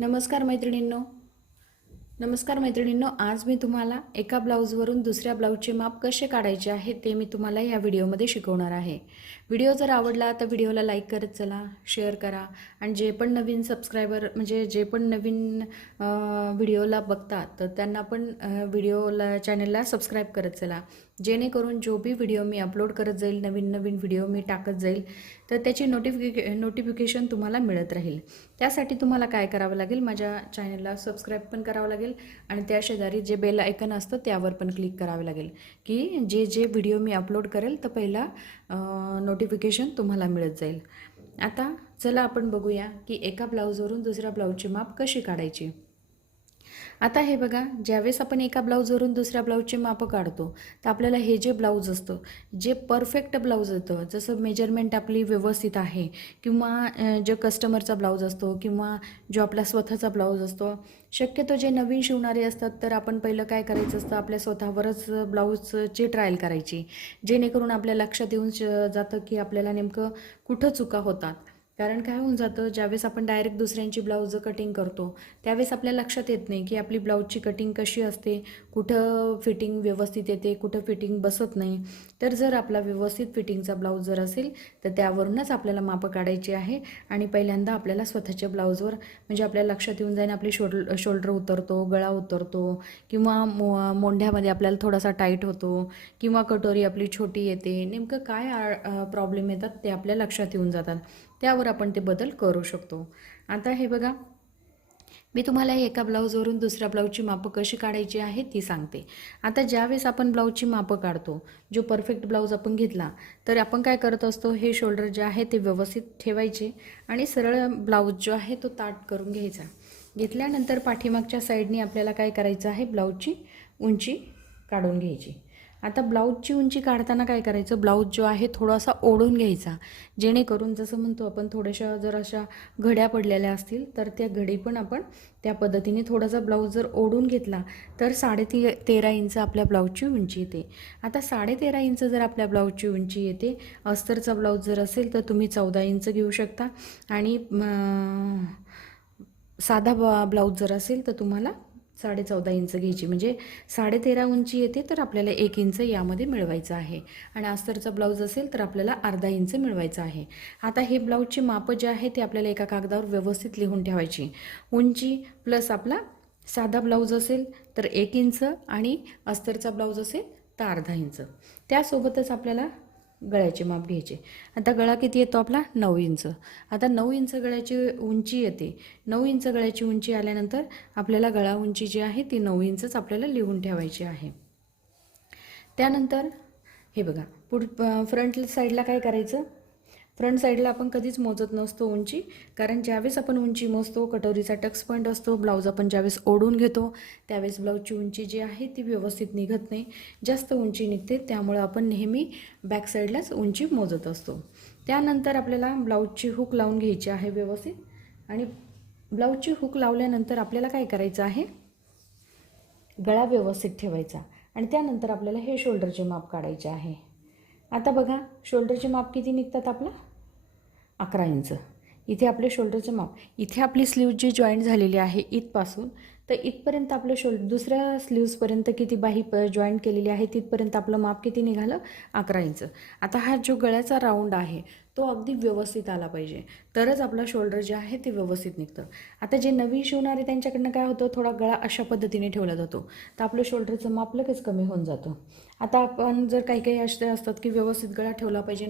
नमस्कार मैत्रिणींनो, आज मी तुम्हाला एका ब्लाऊजवरून दुसऱ्या ब्लाऊजचे माप कसे काढायचे आहे ते मी तुम्हाला या व्हिडिओमध्ये शिकवणार आहे। व्हिडिओ जर आवडला तर व्हिडिओला लाईक करत चला, शेअर करा आणि जे पण नवीन सबस्क्रायबर म्हणजे जे पण नवीन व्हिडिओला बघतात तर त्यांना पण चॅनलला सबस्क्राईब करत चला, जेणेकरून जो भी व्हिडिओ मी अपलोड करत जाईल, नवीन व्हिडिओ मी टाकत जाईल तर त्याची नोटिफिकेशन तुम्हाला मिळत राहील। त्यासाठी तुम्हाला काय करावं लागेल, माझ्या चॅनलला सबस्क्राईब पण करावं लागेल आणि त्या शेजारी जे बेल आयकन असतं त्यावर पण क्लिक करावे लागेल की जे व्हिडिओ मी अपलोड करेल तर पहिला नोटिफिकेशन तुम्हाला मिळत जाईल। आता चला आपण बघूया की एका ब्लाऊजवरून दुसऱ्या ब्लाऊजची माप कशी काढायची। आता हे बघा, ज्यावेळेस आपण एका ब्लाऊजवरून दुसऱ्या ब्लाऊजचे माप काढतो तर आपल्याला हे जे ब्लाऊज असतं, जे परफेक्ट ब्लाऊज येतं, जसं मेजरमेंट आपली व्यवस्थित आहे किंवा जो कस्टमरचा ब्लाऊज असतो किंवा जो आपला स्वतःचा ब्लाऊज असतो, शक्यतो जे नवीन शिवणारे असतात तर आपण पहिलं काय करायचं असतं, आपल्या स्वतःवरच ब्लाऊजची ट्रायल करायची, जेणेकरून आपल्या लक्षात येऊन जातं की आपल्याला नेमकं कुठं चुका होतात। कारण काय होऊन जातं, ज्यावेळेस आपण डायरेक्ट दुसऱ्यांची ब्लाऊज कटिंग करतो त्यावेळेस आपल्या लक्षात येत नाही की आपली ब्लाऊजची कटिंग कशी असते, कुठं फिटिंग व्यवस्थित येते, कुठं फिटिंग बसत नाही। तर जर आपला व्यवस्थित फिटिंगचा ब्लाऊज जर असेल तर त्यावरूनच आपल्याला माप काढायची आहे आणि पहिल्यांदा आपल्याला स्वतःच्या ब्लाऊजवर म्हणजे आपल्या लक्षात येऊन जाईल आपली शोल्डर उतरतो, गळा उतरतो किंवा मोंढ्यामध्ये आपल्याला थोडासा टाईट होतो किंवा कटोरी आपली छोटी येते, नेमकं काय प्रॉब्लेम येतात ते आपल्या लक्षात येऊन जातात, त्यावर आपण ते बदल करू शकतो। आता हे बघा, मी तुम्हाला एका ब्लाऊजवरून दुसऱ्या ब्लाऊजची मापं कशी काढायची आहे ती सांगते। आता ज्यावेळेस आपण ब्लाऊजची मापं काढतो, जो परफेक्ट ब्लाऊज आपण घेतला तर आपण काय करत असतो, हे शोल्डर जे आहे ते व्यवस्थित ठेवायचे आणि सरळ ब्लाऊज जो आहे तो ताट करून घ्यायचा। घेतल्यानंतर पाठीमागच्या साईडनी आपल्याला काय करायचं आहे, ब्लाऊजची उंची काढून घ्यायची। आता ब्लाऊजची उंची काढताना काय करायचं, ब्लाऊज जो आहे थोडासा ओढून घ्यायचा, जेणेकरून जसं म्हणतो आपण थोड्याशा जर अशा घड्या पडलेल्या असतील तर त्या घडी पण आपण त्या पद्धतीने थोडासा ब्लाऊज जर ओढून घेतला तर 13.5 इंच आपल्या ब्लाऊजची उंची येते। आता 13.5 इंच जर आपल्या ब्लाऊजची उंची येते, अस्तरचा ब्लाऊज जर असेल तर तुम्ही 14 इंच घेऊ शकता आणि साधा ब्लाऊज जर असेल तर तुम्हाला 14.5 इंच घ्यायची, म्हणजे 13.5 उंची येते तर आपल्याला 1 इंच यामध्ये मिळवायचं आहे आणि अस्तरचा ब्लाऊज असेल तर आपल्याला अर्धा इंच मिळवायचं आहे। आता हे ब्लाऊजची मापं जे आहे ते आपल्याला एका कागदावर व्यवस्थित लिहून ठेवायची। उंची प्लस आपला साधा ब्लाऊज असेल तर 1 इंच आणि अस्तरचा ब्लाऊज असेल तर अर्धा इंच, त्यासोबतच आपल्याला गळ्याचे माप घ्यायचे। आता गळा किती येतो आपला, 9 इंच। आता 9 इंच गळ्याची उंची येते, 9 इंच गळ्याची उंची आल्यानंतर आपल्याला गळा उंची जी आहे ती 9 इंचच आपल्याला लिहून ठेवायची आहे। त्यानंतर हे बघा, फ्रंट साईडला काय करायचं, फ्रंट साईडला आपण कधीच मोजत नसतो उंची, कारण ज्यावेळेस आपण उंची मोजतो, कटोरीचा टक्स पॉईंट असतो, ब्लाऊज आपण ज्यावेळेस ओढून घेतो त्यावेळेस ब्लाऊजची उंची जी आहे ती व्यवस्थित निघत नाही, जास्त उंची निघते, त्यामुळे आपण नेहमी बॅक साईडलाच उंची मोजत असतो। त्यानंतर आपल्याला ब्लाऊजची हुक लावून घ्यायची आहे व्यवस्थित आणि ब्लाऊजची हुक लावल्यानंतर आपल्याला काय करायचं आहे, गळा व्यवस्थित ठेवायचा आणि त्यानंतर आपल्याला हे शोल्डरचे माप काढायचे आहे। आता बघा, शोल्डरचे माप किती निघतात आपलं, 11 इंच। इथे आपले शोल्डरचे माप, इथे आपली स्लीव जी जॉईंट झालेली आहे इथपासून तर इथपर्यंत आपलं दुसऱ्या स्लीव्सपर्यंत किती बाही जॉईंट केलेली आहे तिथपर्यंत आपलं माप किती निघालं, 11 इंच। आता हा जो गळ्याचा राऊंड आहे तो अगदी व्यवस्थित आला पाहिजे, तरच आपला शोल्डर जे आहे ते व्यवस्थित निघतं। आता जे नवीन शिवणारे त्यांच्याकडनं काय होतं, थोडा गळा अशा पद्धतीने ठेवला जातो तर आपलं शोल्डरचं माप लगेच कमी होऊन जातं। आता आपण जर काही असे असतात की व्यवस्थित गळा ठेवला पाहिजे,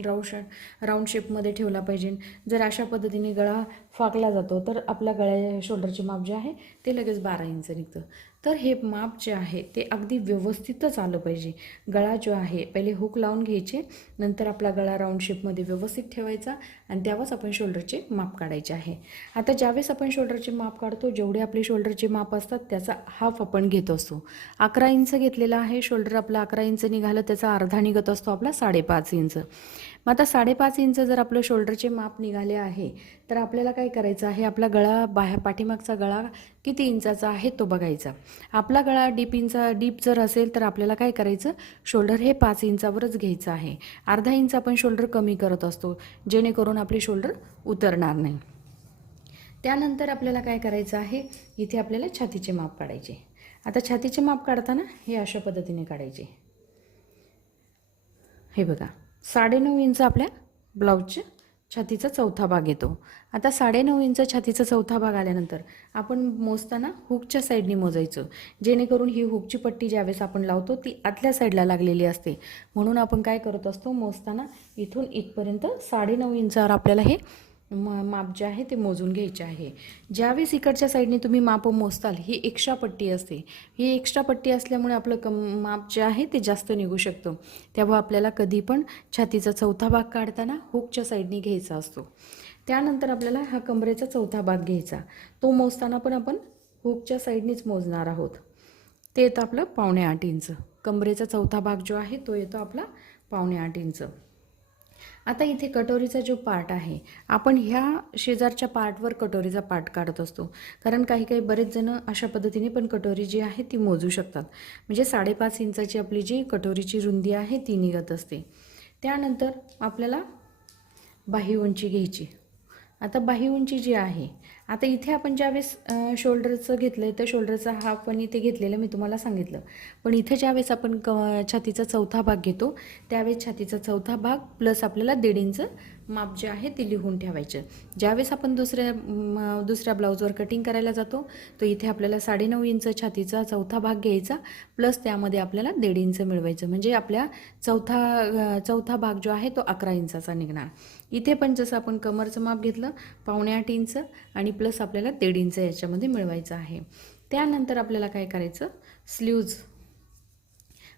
राऊंड शेपमध्ये ठेवला पाहिजे, जर अशा पद्धतीने गळा फाकला जातो तर आपल्या शोल्डरचे माप जे आहे ते लगेच 12 इंच निघतं। तर हे माप जे आहे ते अगदी व्यवस्थितच आलं पाहिजे। गळा जो आहे पहिले हुक लावून घ्यायचे, नंतर आपला गळा राऊंड शेपमध्ये व्यवस्थित ठेवायचा आणि त्यावेळेस आपण शोल्डरचे माप काढायचे आहे। आता ज्यावेळेस आपण शोल्डरचे माप काढतो, जेवढे आपले शोल्डरचे माप असतात त्याचा हाफ आपण घेत असतो। 11 इंच घेतलेला आहे शोल्डर, आपला 11 इंच निघालं, त्याचा अर्धा निघत असतो आपला 5.5 इंच। मग आता 5.5 इंच जर आपलं शोल्डरचे माप निघाले आहे तर आपल्याला काय करायचं आहे, आपला गळा पाठीमागचा गळा किती इंचाचा आहे तो बघायचा। आपला गळा डीप जर असेल तर आपल्याला काय करायचं, शोल्डर हे 5 इंचावरच घ्यायचं आहे। अर्धा इंच आपण शोल्डर कमी करत असतो, जेणेकरून आपले शोल्डर उतरणार नाही। त्यानंतर आपल्याला काय करायचं आहे, इथे आपल्याला छातीचे माप काढायचे. आता छातीचे माप काढताना हे अशा पद्धतीने काढायचे. हे बघा 9.5 इंच आपल्या ब्लाऊजच्या छातीचा चौथा भाग येतो. आता 9.5 इंच छातीचा चौथा भाग आल्यानंतर आपण मोजताना हुकच्या साईडने मोजायचं, जेणेकरून ही हुकची पट्टी ज्यावेळेस आपण लावतो ती आतल्या साईडला लागलेली असते. म्हणून आपण काय करत असतो, मोजताना इथून इथपर्यंत 9.5 इंचावर आपल्याला हे माप जे आहे ते मोजून घ्यायचे आहे. ज्यावेळेस इकडच्या साईडने तुम्ही माप मोजताल, ही एक्स्ट्रा पट्टी असते. ही एक्स्ट्रा पट्टी असल्यामुळे आपलं माप जे आहे ते जास्त निघू शकतं. तेव्हा आपल्याला कधी पण छातीचा चौथा भाग काढताना हुकच्या साईडने घ्यायचा असतो. त्यानंतर आपल्याला हा कमरेचा चौथा भाग घ्यायचा. तो मोजताना पण आपण हुकच्या साईडनेच मोजणार आहोत. ते येतं आपलं 7.25 इंच. कमरेचा चौथा भाग जो आहे तो येतो आपला 7.25 इंच. आता इथे कटोरीचा जो पार्ट आहे, आपण ह्या शेजारच्या पार्टवर कटोरीचा पार्ट काढत असतो. कारण काही बरेच जण अशा पद्धतीने पण कटोरी जी आहे ती मोजू शकतात. म्हणजे 5.5 इंचाची आपली जी कटोरीची रुंदी आहे ती निघत असते. त्यानंतर आपल्याला बाही उंची घ्यायची. आता बाही उंची जी आहे, आता इथे आपण ज्यावेळेस शोल्डरचं घेतलं आहे तर शोल्डरचा हाफ पण इथे घेतलेलं मी तुम्हाला सांगितलं. पण इथे ज्यावेळेस आपण छातीचा चौथा भाग घेतो त्यावेळेस छातीचा चौथा भाग प्लस आपल्याला 1.5 इंच माप जे आहे ते लिहून ठेवायचं. ज्यावेळेस आपण दुसऱ्या ब्लाऊजवर कटिंग करायला जातो तो इथे आपल्याला 9.5 इंच छातीचा चौथा भाग घ्यायचा प्लस त्यामध्ये आपल्याला 1.5 इंच मिळवायचं. म्हणजे आपल्या चौथा भाग जो आहे तो 11 इंचाचा निघणार. इथे पण जसं आपण कमरचं माप घेतलं 7.25 इंच आणि प्लस आपल्याला 1.5 इंच याच्यामध्ये मिळवायचं आहे. त्यानंतर आपल्याला काय करायचं, स्लीव्ज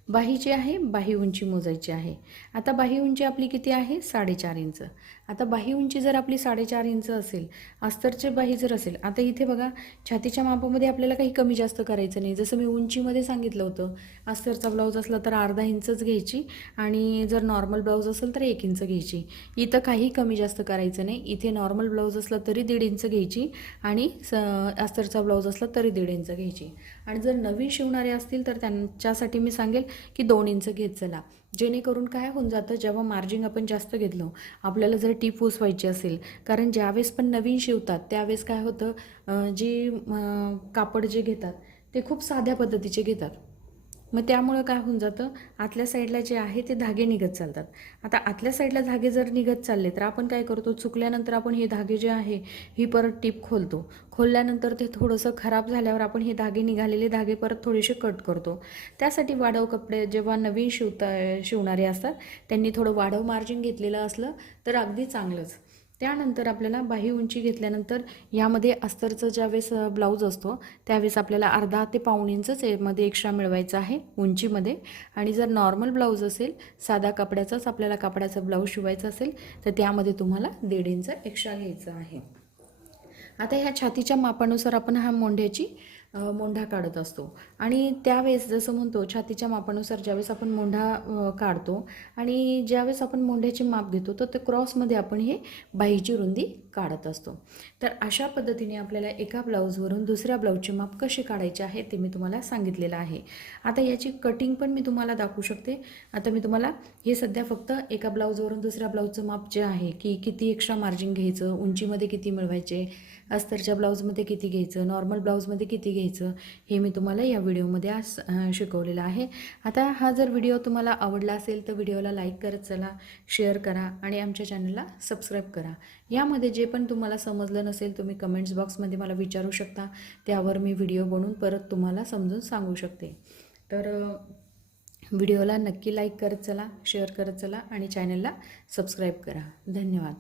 बाही जी आहे बाही उंची मोजायची आहे. आता बाही उंची आपली किती आहे, 4.5 इंच. आता बाही उंची जर आपली 4.5 इंच असेल, अस्तरची बाही जर असेल, आता इथे बघा छातीच्या मापामध्ये आपल्याला काही कमी जास्त करायचं नाही. जसं मी उंचीमध्ये सांगितलं होतं, अस्तरचा ब्लाऊज असला तर अर्धा इंचच घ्यायची आणि जर नॉर्मल ब्लाऊज असेल तर 1 इंच घ्यायची. इथं काही कमी जास्त करायचं नाही. इथे नॉर्मल ब्लाऊज असला तरी 1.5 इंच घ्यायची आणि अस्तरचा ब्लाऊज असला तरी 1.5 इंच घ्यायची. आणि जर नवीन शिवणारे असतील तर त्यांच्यासाठी मी सांगेल की 2 इंच घेत चला. जेणेकरून काय होऊन जातं, जेव्हा मार्जिन आपण जास्त घेतलं, आपल्याला जर टीप पुसवायची असेल, कारण ज्यावेळेस पण नवीन शिवतात त्यावेळेस काय होतं, कापड जे घेतात ते खूप साध्या पद्धतीचे घेतात. मग त्यामुळं काय होऊन जातं, आतल्या साईडला जे आहे ते धागे निघत चालतात. आता आतल्या साईडला धागे जर निघत चालले तर आपण काय करतो, चुकल्यानंतर आपण हे धागे जे आहे ही परत टीप खोलतो. खोलल्यानंतर ते थोडंसं खराब झाल्यावर आपण हे निघालेले धागे परत थोडेसे कट करतो. त्यासाठी वाढव कपडे जेव्हा नवीन शिवणारे असतात त्यांनी थोडं वाढव मार्जिन घेतलेलं असलं तर अगदी चांगलंच. त्यानंतर आपल्याला बाही उंची घेतल्यानंतर यामध्ये अस्तरचं ज्यावेळेस ब्लाऊज असतो त्यावेळेस आपल्याला अर्धा ते 1.5 इंचच यामध्ये एक्स्ट्रा मिळवायचं आहे उंचीमध्ये. आणि जर नॉर्मल ब्लाऊज असेल, साधा कपड्याचाच आपल्याला कापडाचा ब्लाऊज शिवायचा असेल तर त्यामध्ये तुम्हाला 1.5 इंच एक्स्ट्रा घ्यायचं आहे. आता ह्या छातीच्या मापानुसार आपण हा मोंढा काढत असतो आणि त्यावेळेस जसं म्हणतो छातीच्या मापानुसार ज्यावेळेस आपण मोंढा काढतो आणि ज्यावेळेस आपण मोंढ्याचे माप घेतो तर ते क्रॉसमध्ये आपण हे बाहीची रुंदी काढत असतो. तर अशा पद्धतीने आपल्याला एका ब्लाऊजवरून दुसऱ्या ब्लाऊजचे माप कसे काढायचे आहे ते मी तुम्हाला सांगितलेलं आहे. आता याची कटिंग पण मी तुम्हाला दाखवू शकते. आता मी तुम्हाला हे सध्या फक्त एका ब्लाऊजवरून दुसऱ्या ब्लाऊजचं माप जे आहे की किती एक्स्ट्रा मार्जिन घ्यायचं, उंचीमध्ये किती मिळवायचे, अस्तरच्या ब्लाऊजमध्ये किती घ्यायचं, नॉर्मल ब्लाऊजमध्ये किती घ्यायचं, हे मी तुम्हाला या व्हिडिओमध्ये आज शिकवलेलं आहे. आता हा जर व्हिडिओ तुम्हाला आवडला असेल तर व्हिडिओला लाईक करत चला, शेअर करा आणि आमच्या चॅनलला सबस्क्राईब करा. यामध्ये जे पण तुम्हाला समजलं नसेल तुम्ही कमेंट्स बॉक्समध्ये मला विचारू शकता. त्यावर मी व्हिडिओ बनवून परत तुम्हाला समजून सांगू शकते. तर व्हिडिओला नक्की लाईक करत चला, शेअर करत चला आणि चॅनलला सबस्क्राईब करा. धन्यवाद.